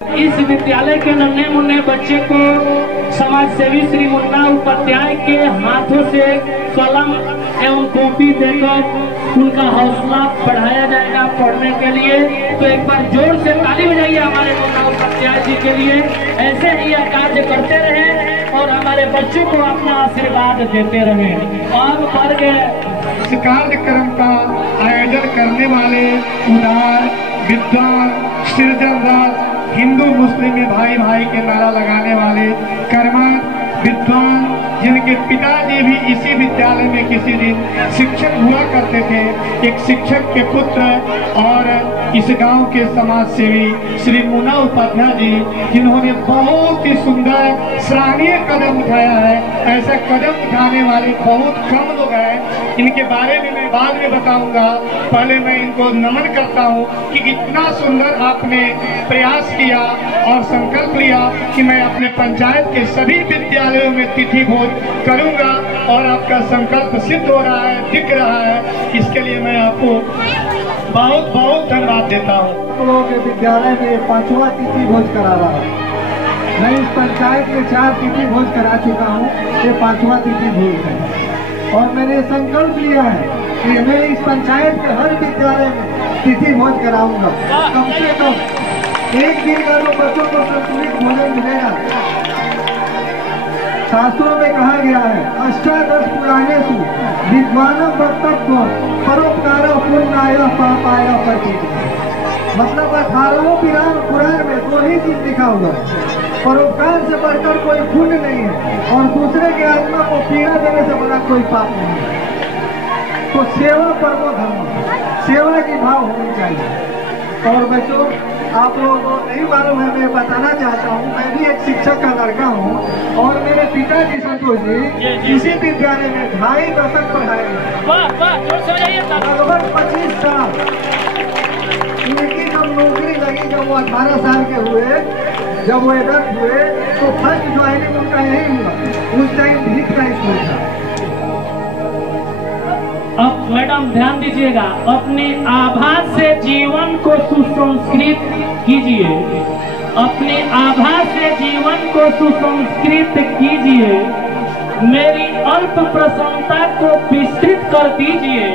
इस विद्यालय के नन्हे मुन्ने बच्चे को समाज सेवी श्री मुन्ना उपाध्याय के हाथों से कलम एवं कॉपी देकर उनका हौसला बढ़ाया जाएगा पढ़ने के लिए। तो एक बार जोर से ताली बजाइए हमारे मुन्ना उपाध्याय जी के लिए। ऐसे ही यह कार्य करते रहे और हमारे बच्चों को अपना आशीर्वाद देते रहे। और वर्ग इस कार्यक्रम का आयोजन करने वाले उदार विद्वान सृजनराज हिंदू मुस्लिम में भाई भाई के नारा लगाने वाले कर्मठ विद्वान जिनके पिताजी भी इसी विद्यालय में किसी दिन शिक्षक हुआ करते थे, एक शिक्षक के पुत्र और इस गांव के समाज सेवी श्री मुन्ना उपाध्याय जी, जिन्होंने बहुत ही सुंदर सराहनीय कदम उठाया है। ऐसा कदम उठाने वाले बहुत कम लोग हैं। इनके बारे में मैं बाद में बताऊंगा। पहले मैं इनको नमन करता हूं कि इतना सुंदर आपने प्रयास किया और संकल्प लिया कि मैं अपने पंचायत के सभी विद्यालयों में तिथि भोज करूंगा, और आपका संकल्प सिद्ध हो रहा है, दिख रहा है। इसके लिए मैं आपको बहुत बहुत धन्यवाद देता हूँ। लोगों के विद्यालय में 5वां तिथि भोज करा रहा हूँ। मैं इस पंचायत में 4 तिथि भोज करा चुका हूँ, ये 5वां तिथि भोज है। और मैंने संकल्प लिया है कि मैं इस पंचायत के हर विद्यालय में तिथि भोज कराऊंगा। कम से कम एक दिन का तो बच्चों को संतुलित भोजन मिलेगा। शास्त्रों में कहा गया है, अष्टादश पुराणेषु विद्वानम वक्तव्य परोपकार पुण्याय पापाय प्रतीत। मतलब 18 पुराण में 2 ही चीज लिखा हुआ है, परोपकार से बढ़कर कोई पुण्य नहीं है और दूसरे के आत्मा को पीड़ा देने से बड़ा कोई पाप नहीं है। तो सेवा परमो धर्म, सेवा की भाव होनी चाहिए। और बच्चों, आप लोगों को नहीं मालूम है, मैं बताना चाहता हूँ, मैं भी एक शिक्षक का लड़का हूँ और मेरे पिताजी संतोष जी इसी विद्यालय में 2.5 दशक पढ़ाए लगभग 25 साल। इनकी जब नौकरी लगी, जब वो 18 साल के हुए, जब वो एडल्ट हुए, तो फर्स्ट ज्वाइनिंग उनका यही हुआ। उस टाइम भीख का स्कूल था। अब मैडम ध्यान दीजिएगा, अपने आभास से जीवन को सुसंस्कृत कीजिए, अपने आभास से जीवन को सुसंस्कृत कीजिए। मेरी अल्प प्रसन्नता को विस्तृत कर दीजिए।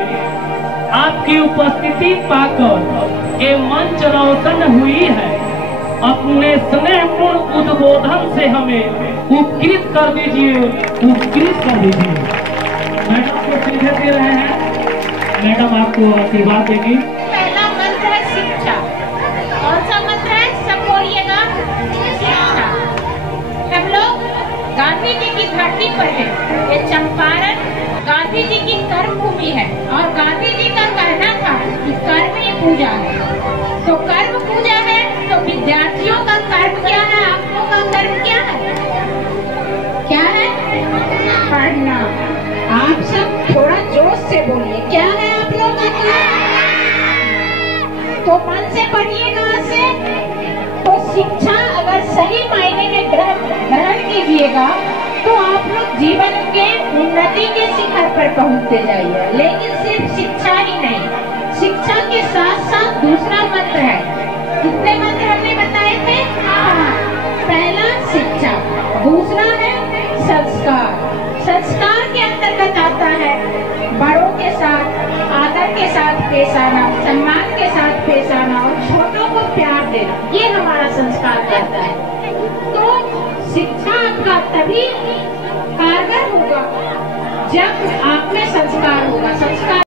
आपकी उपस्थिति पाकर ये मंच रोशन हुई है। अपने स्नेहपूर्ण उद्बोधन से हमें उपकृत कर दीजिए, उपकृत कर दीजिए। मैडम को सीधे दे रहे हैं, मैडम आपको आशीर्वाद देगी। पहला मंत्र है शिक्षा। कौन सा मंत्र है? सब बोलिएगा, शिक्षा। हम लोग गांधी जी की धरती पर है। ये चंपारण गांधी जी की कर्म भूमि है और गांधी जी का कहना था कि कर्म ही पूजा है। तो कर्म पूजा है, तो विद्यार्थियों का कर्म क्या है? आप लोगों का कर्म क्या है? क्या है? पढ़ना। आप सब थोड़ा जोश से बोलिए, क्या है आप लोगों का? तो मन से पढ़िएगा से। तो शिक्षा अगर सही मायने में ग्रहण कीजिएगा तो आप लोग जीवन के उन्नति के शिखर पर पहुंचते जाइए। लेकिन सिर्फ शिक्षा ही नहीं, शिक्षा के साथ साथ दूसरा मंत्र है। कितने मंत्र हमने बताए थे? हाँ, पहला शिक्षा, दूसरा है संस्कार। संस्कार के अंतर्गत आता है बड़ों के साथ आदर के साथ पेश आना, सम्मान के साथ पेश आना और छोटों को प्यार देना। ये हमारा संस्कार कहता है। तो शिक्षा आपका तभी कारगर होगा जब आप में संस्कार होगा। संस्कार